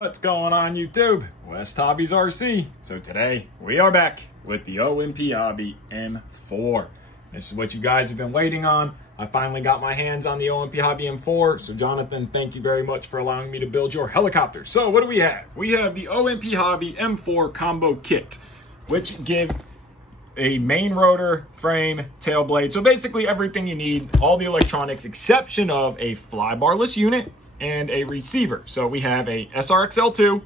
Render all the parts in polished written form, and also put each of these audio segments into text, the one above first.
What's going on YouTube? WestHobbiesRC. So today we are back with the OMP Hobby M4. This is what you guys have been waiting on. I finally got my hands on the OMP Hobby M4. So Jonathan, thank you very much for allowing me to build your helicopter. So what do we have? We have the OMP Hobby M4 combo kit, which give a main rotor, frame, tail blade. So basically everything you need, all the electronics, exception of a flybarless unit and a receiver. So we have a SRXL2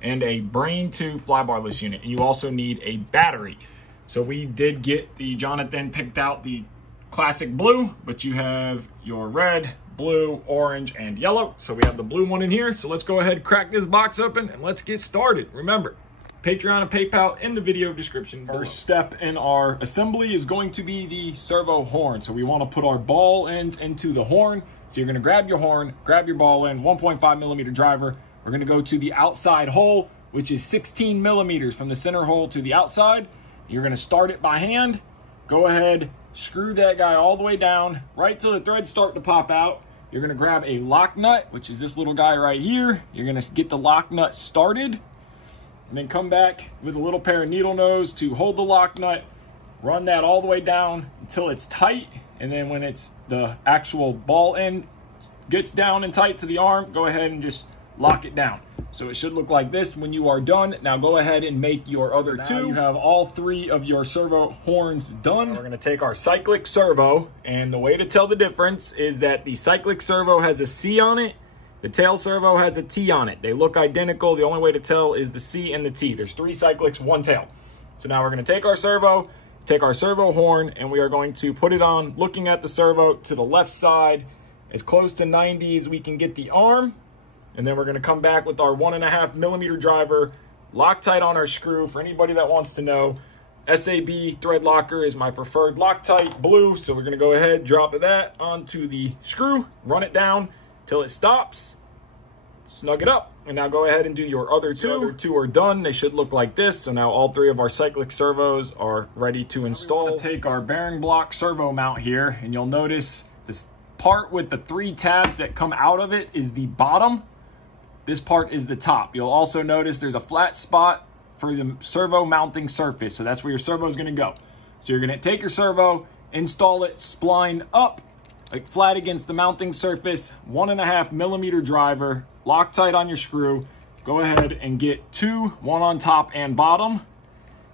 and a Brain 2 flybarless unit. And you also need a battery. So we did get Jonathan picked out the classic blue, but you have your red, blue, orange, and yellow. So we have the blue one in here. So let's go ahead, crack this box open, and let's get started. Remember, Patreon and PayPal in the video description below. First step in our assembly is going to be the servo horn. So we want to put our ball ends into the horn. So you're going to grab your horn, grab your ball end, 1.5 millimeter driver. We're going to go to the outside hole, which is 16 millimeters from the center hole to the outside. You're going to start it by hand. Go ahead, screw that guy all the way down, right till the threads start to pop out. You're going to grab a lock nut, which is this little guy right here. You're going to get the lock nut started, and then come back with a little pair of needle nose to hold the lock nut. Run that all the way down until it's tight. And then when it's the actual ball end gets down and tight to the arm, go ahead and just lock it down. So it should look like this when you are done. Now go ahead and make your other two. You have all three of your servo horns done. We're going to take our cyclic servo, and the way to tell the difference is that the cyclic servo has a C on it. The tail servo has a T on it. They look identical. The only way to tell is the C and the T. There's three cyclics, one tail. So now we're going to take our servo horn, and we are going to put it on looking at the servo to the left side as close to 90 as we can get the arm. And then we're going to come back with our 1.5 millimeter driver, Loctite on our screw. For anybody that wants to know, SAB thread locker is my preferred Loctite blue. So we're going to go ahead, drop that onto the screw, run it down till it stops, snug it up, and now go ahead and do your other two. Other two are done. They should look like this. So now all three of our cyclic servos are ready to install. We're gonna take our bearing block servo mount here, and you'll notice this part with the three tabs that come out of it is the bottom. This part is the top. You'll also notice there's a flat spot for the servo mounting surface. So that's where your servo is gonna go. So you're gonna take your servo, install it spline up, like flat against the mounting surface, 1.5 millimeter driver, Loctite on your screw. Go ahead and get two, one on top and bottom.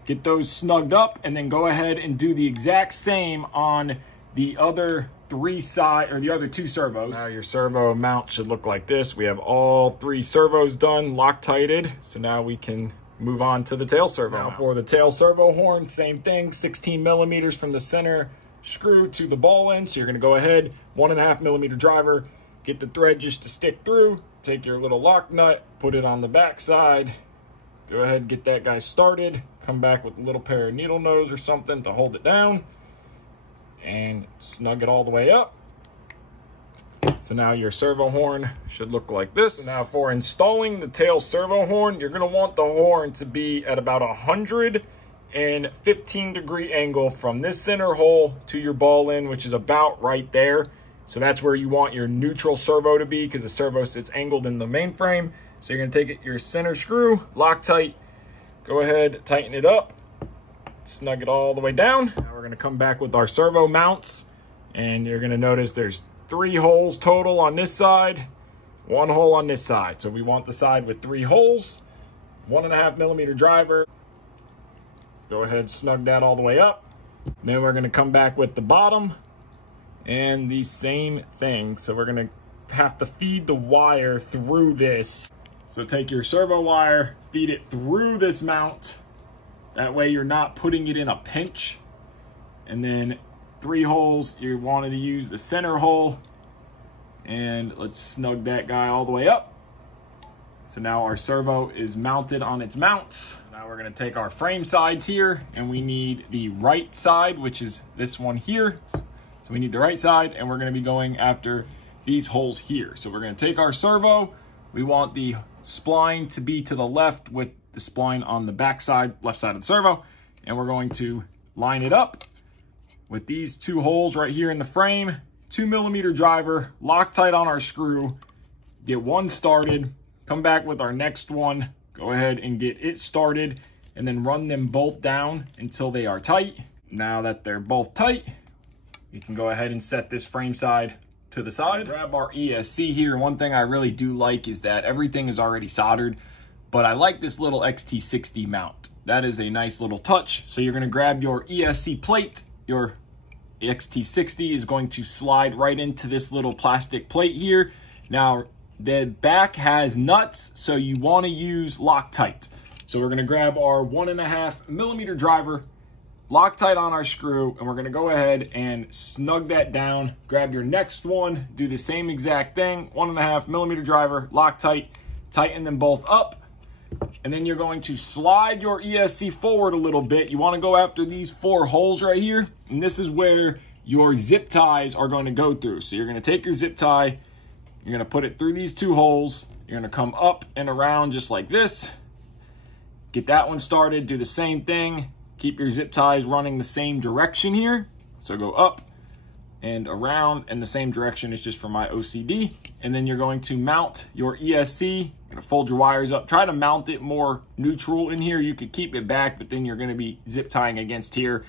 Get those snugged up, and then go ahead and do the exact same on the other the other two servos. Now your servo mount should look like this. We have all three servos done, Loctited. So now we can move on to the tail servo. Now for the tail servo horn, same thing, 16 millimeters from the center screw to the ball end. So you're gonna go ahead, 1.5 millimeter driver, get the thread just to stick through, take your little lock nut, put it on the back side, go ahead and get that guy started, come back with a little pair of needle nose or something to hold it down, and snug it all the way up. So now your servo horn should look like this. So now for installing the tail servo horn, you're gonna want the horn to be at about 115 degree angle from this center hole to your ball end, which is about right there. So that's where you want your neutral servo to be, because the servo sits angled in the mainframe. So you're gonna take your center screw, Loctite, go ahead, tighten it up, snug it all the way down. Now we're gonna come back with our servo mounts, and you're gonna notice there's 3 holes total on this side, 1 hole on this side. So we want the side with 3 holes, 1.5 millimeter driver. Go ahead, snug that all the way up. Then we're gonna come back with the bottom and the same thing. So we're gonna have to feed the wire through this. So take your servo wire, feed it through this mount. That way you're not putting it in a pinch. And then 3 holes, you wanted to use the center hole. And let's snug that guy all the way up. So now our servo is mounted on its mounts. Now we're gonna take our frame sides here, and we need the right side, which is this one here. So we need the right side, and we're gonna be going after these holes here. So we're gonna take our servo. We want the spline to be to the left with the spline on the back side, left side of the servo. And we're going to line it up with these 2 holes right here in the frame, 2 millimeter driver, Loctite on our screw, get one started, come back with our next one, go ahead and get it started, and then run them both down until they are tight. Now that they're both tight, you can go ahead and set this frame side to the side. Grab our ESC here. One thing I really do like is that everything is already soldered, but I like this little XT60 mount. That is a nice little touch. So you're gonna grab your ESC plate. Your XT60 is going to slide right into this little plastic plate here. Now, the back has nuts, so you wanna use Loctite. So we're gonna grab our 1.5 millimeter driver, Loctite on our screw, and we're gonna go ahead and snug that down. Grab your next one, do the same exact thing, 1.5 millimeter driver, Loctite, tighten them both up, and then you're going to slide your ESC forward a little bit. You wanna go after these 4 holes right here, and this is where your zip ties are going to go through. So you're gonna take your zip tie, you're gonna put it through these 2 holes, you're gonna come up and around just like this, get that one started, do the same thing, keep your zip ties running the same direction here. So go up and around in the same direction. It's just for my OCD. And then you're going to mount your ESC. You're gonna fold your wires up. Try to mount it more neutral in here. You could keep it back, but then you're gonna be zip tying against here.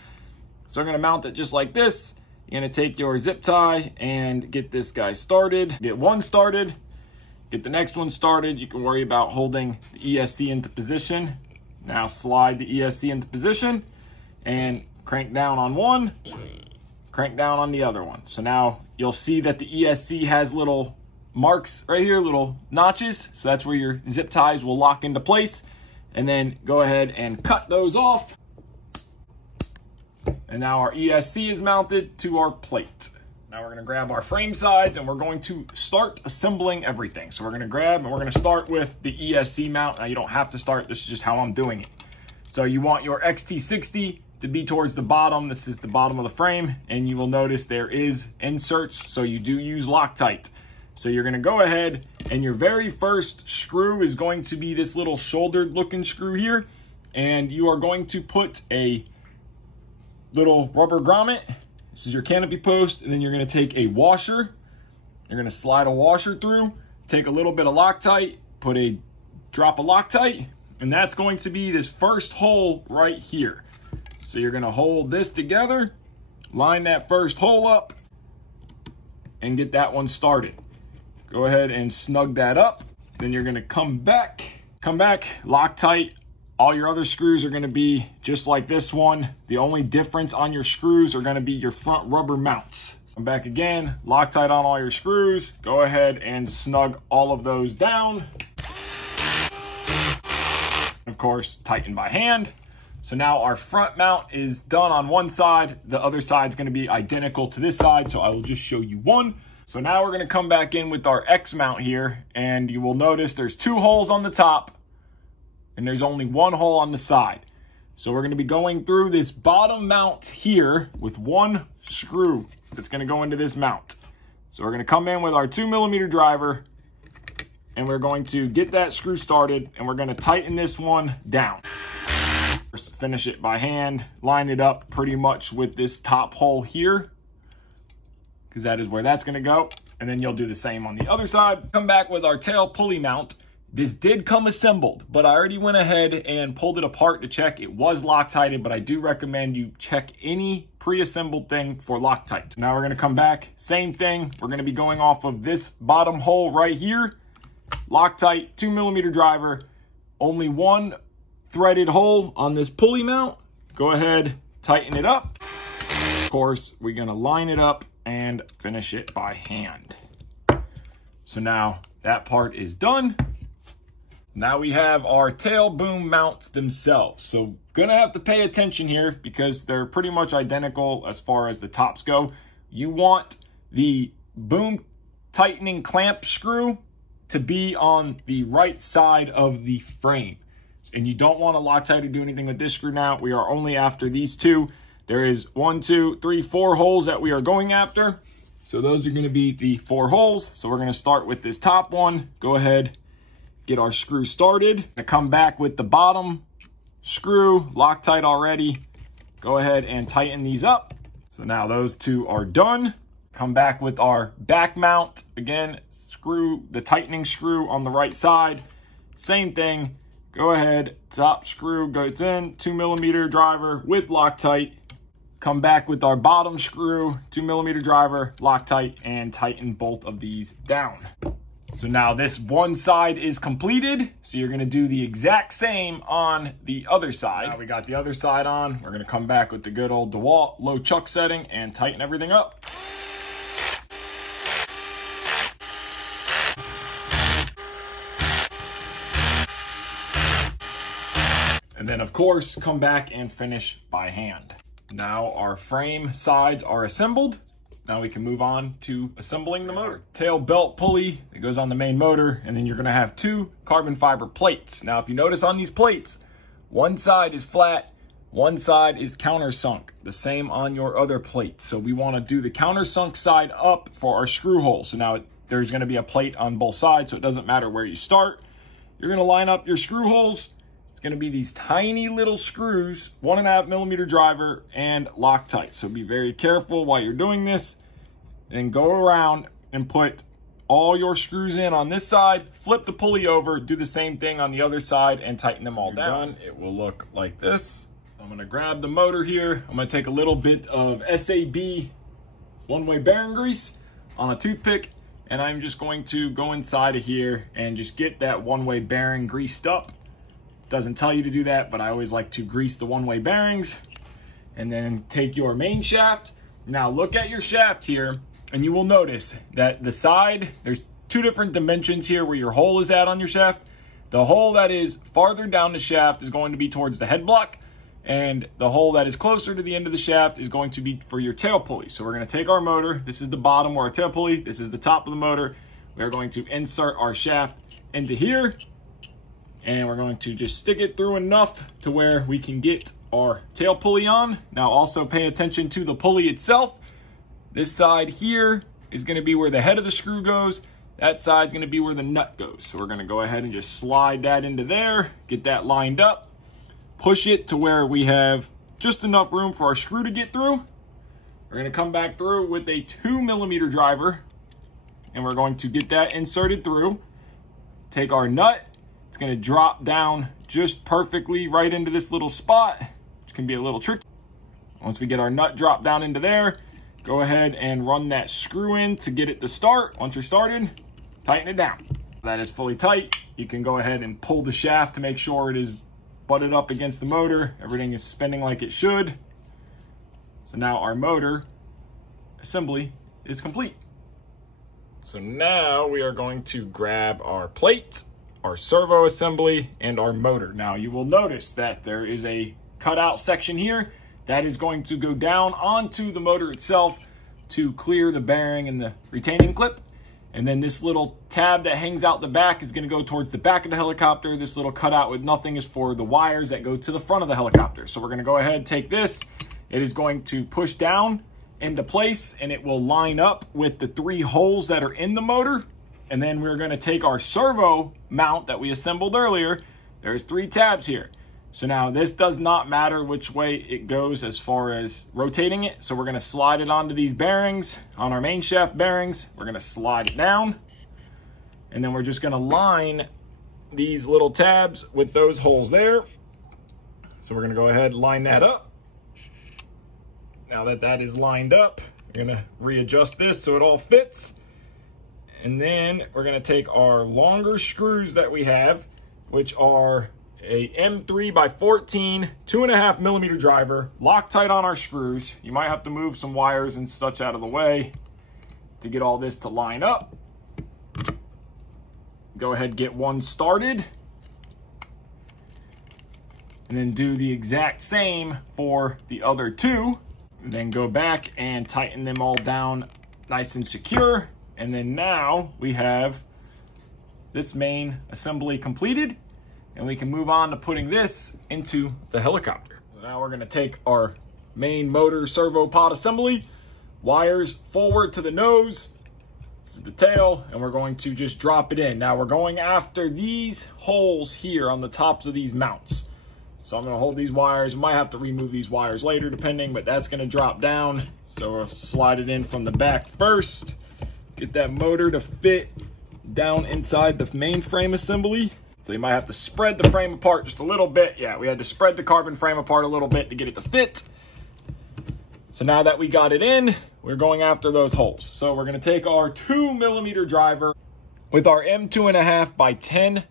So I'm gonna mount it just like this. You're gonna take your zip tie and get this guy started. Get one started, get the next one started. You can worry about holding the ESC into position. Now slide the ESC into position and crank down on one, crank down on the other one. So now you'll see that the ESC has little marks right here, little notches. So that's where your zip ties will lock into place. And then go ahead and cut those off. And now our ESC is mounted to our plate. Now we're gonna grab our frame sides and we're going to start assembling everything. So we're gonna grab and we're gonna start with the ESC mount. Now you don't have to start, this is just how I'm doing it. So you want your XT60 to be towards the bottom. This is the bottom of the frame, and you will notice there is inserts, so you do use Loctite. So you're gonna go ahead and your very first screw is going to be this little shouldered looking screw here. And you are going to put a little rubber grommet. This is your canopy post, and then you're gonna take a washer. You're gonna slide a washer through, take a little bit of Loctite, put a drop of Loctite, and that's going to be this first hole right here. So you're gonna hold this together, line that first hole up, and get that one started. Go ahead and snug that up. Then you're gonna come back, Loctite. All your other screws are gonna be just like this one. The only difference on your screws are gonna be your front rubber mounts. Come back again, Loctite on all your screws. Go ahead and snug all of those down. Of course, tighten by hand. So now our front mount is done on one side. The other side's gonna be identical to this side, so I will just show you one. So now we're gonna come back in with our X mount here, and you will notice there's 2 holes on the top, and there's only 1 hole on the side. So we're gonna be going through this bottom mount here with 1 screw that's gonna go into this mount. So we're gonna come in with our 2 millimeter driver, and we're going to get that screw started, and we're gonna tighten this one down. First, finish it by hand, line it up pretty much with this top hole here, because that is where that's gonna go. And then you'll do the same on the other side. Come back with our tail pulley mount. This did come assembled, but I already went ahead and pulled it apart to check. It was Loctited, but I do recommend you check any pre-assembled thing for Loctite. Now we're gonna come back, same thing. We're gonna be going off of this bottom hole right here. Loctite, 2 millimeter driver, only 1 threaded hole on this pulley mount. Go ahead, tighten it up. Of course, we're gonna line it up and finish it by hand. So now that part is done. Now we have our tail boom mounts themselves. So gonna have to pay attention here because they're pretty much identical as far as the tops go. You want the boom tightening clamp screw to be on the right side of the frame. And you don't want a Loctite to do anything with this screw now. We are only after these 2. There is 1, 2, 3, 4 holes that we are going after. So those are gonna be the 4 holes. So we're gonna start with this top one. Go ahead, get our screw started. Gonna come back with the bottom screw, Loctite already. Go ahead and tighten these up. So now those 2 are done. Come back with our back mount. Again, screw the tightening screw on the right side. Same thing. Go ahead, top screw goes in, 2mm driver with Loctite. Come back with our bottom screw, 2mm driver, Loctite, and tighten both of these down. So now this one side is completed. So you're gonna do the exact same on the other side. Now we got the other side on. We're gonna come back with the good old DeWalt low chuck setting and tighten everything up. And then of course, come back and finish by hand. Now our frame sides are assembled. Now we can move on to assembling the motor. Tail belt pulley that goes on the main motor, and then you're gonna have 2 carbon fiber plates. Now if you notice on these plates, one side is flat, one side is countersunk, the same on your other plate. So we wanna do the countersunk side up for our screw hole. So now there's gonna be a plate on both sides, so it doesn't matter where you start. You're gonna line up your screw holes. It's gonna be these tiny little screws, 1.5mm driver and Loctite. So be very careful while you're doing this. And go around and put all your screws in on this side, flip the pulley over, do the same thing on the other side and tighten them all down. It will look like this. So I'm gonna grab the motor here. I'm gonna take a little bit of SAB one-way bearing grease on a toothpick, and I'm just going to go inside of here and just get that one-way bearing greased up. Doesn't tell you to do that, but I always like to grease the one-way bearings. And then take your main shaft. Now look at your shaft here, and you will notice that the side, there's 2 different dimensions here where your hole is at on your shaft. The hole that is farther down the shaft is going to be towards the head block, and the hole that is closer to the end of the shaft is going to be for your tail pulley. So we're gonna take our motor, this is the bottom where our tail pulley, this is the top of the motor. We're going to insert our shaft into here, and we're going to just stick it through enough to where we can get our tail pulley on. Now also pay attention to the pulley itself. This side here is gonna be where the head of the screw goes. That side's gonna be where the nut goes. So we're gonna go ahead and just slide that into there, get that lined up, push it to where we have just enough room for our screw to get through. We're gonna come back through with a 2mm driver, and we're going to get that inserted through. Take our nut, it's gonna drop down just perfectly right into this little spot, which can be a little tricky. Once we get our nut dropped down into there, go ahead and run that screw in to get it to start. Once you're started, tighten it down. That is fully tight. You can go ahead and pull the shaft to make sure it is butted up against the motor. Everything is spinning like it should. So now our motor assembly is complete. So now we are going to grab our plate, our servo assembly, and our motor. Now you will notice that there is a cutout section here that is going to go down onto the motor itself to clear the bearing and the retaining clip. And then this little tab that hangs out the back is gonna go towards the back of the helicopter. This little cutout with nothing is for the wires that go to the front of the helicopter. So we're gonna go ahead, take this. It is going to push down into place, and it will line up with the 3 holes that are in the motor. And then we're gonna take our servo mount that we assembled earlier. There's 3 tabs here. So now this does not matter which way it goes as far as rotating it. So we're gonna slide it onto these bearings, on our main shaft bearings. We're gonna slide it down, and then we're just gonna line these little tabs with those holes there. So we're gonna go ahead and line that up. Now that that is lined up, we're gonna readjust this so it all fits. And then we're gonna take our longer screws that we have, which are a M3 by 14, 2.5mm driver, Loctite on our screws. You might have to move some wires and such out of the way to get all this to line up. Go ahead, get one started, and then do the exact same for the other 2. And then go back and tighten them all down nice and secure. And then now we have this main assembly completed, and we can move on to putting this into the helicopter. So now we're gonna take our main motor servo pod assembly, wires forward to the nose, this is the tail, and we're going to just drop it in. Now we're going after these holes here on the tops of these mounts. So I'm gonna hold these wires. I might have to remove these wires later depending, but that's gonna drop down. So we'll slide it in from the back first, get that motor to fit down inside the main frame assembly. So you might have to spread the frame apart just a little bit. Yeah, we had to spread the carbon frame apart a little bit to get it to fit. So now that we got it in, we're going after those holes. So we're gonna take our 2mm driver with our M2.5 by 10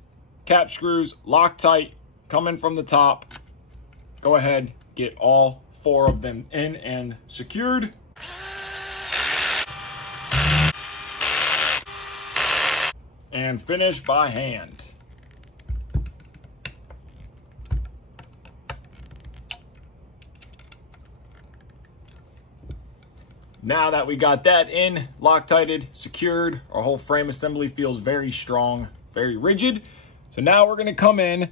cap screws, Loctite, coming from the top. Go ahead, get all 4 of them in and secured. And finish by hand. Now that we got that in, Loctited, secured, our whole frame assembly feels very strong, very rigid. So now we're gonna come in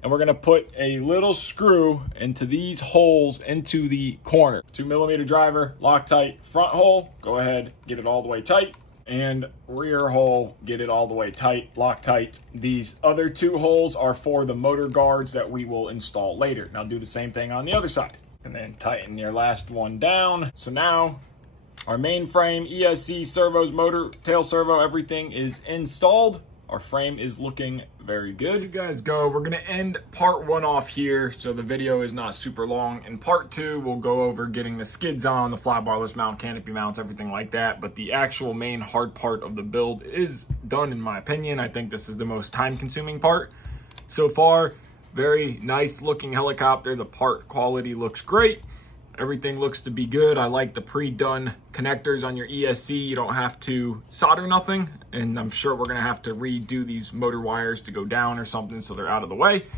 and we're gonna put a little screw into these holes into the corner. 2mm driver, Loctite, front hole, go ahead, get it all the way tight. And rear hole, get it all the way tight, Loctite. These other 2 holes are for the motor guards that we will install later. Now do the same thing on the other side. And then tighten your last one down. So now, our main frame, ESC, servos, motor, tail servo, everything is installed. Our frame is looking very good. You guys go, we're gonna end part 1 off here so the video is not super long. In part 2, we'll go over getting the skids on, the fly barless mount, canopy mounts, everything like that. But the actual main hard part of the build is done in my opinion. I think this is the most time consuming part so far. Very nice looking helicopter. The part quality looks great. Everything looks to be good. I like the pre-done connectors on your ESC. You don't have to solder nothing. And I'm sure we're gonna have to redo these motor wires to go down or something so they're out of the way.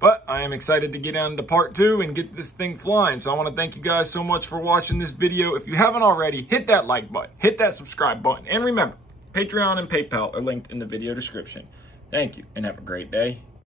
But I am excited to get on to part 2 and get this thing flying. So I wanna thank you guys so much for watching this video. If you haven't already, hit that like button, hit that subscribe button. And remember, Patreon and PayPal are linked in the video description. Thank you and have a great day.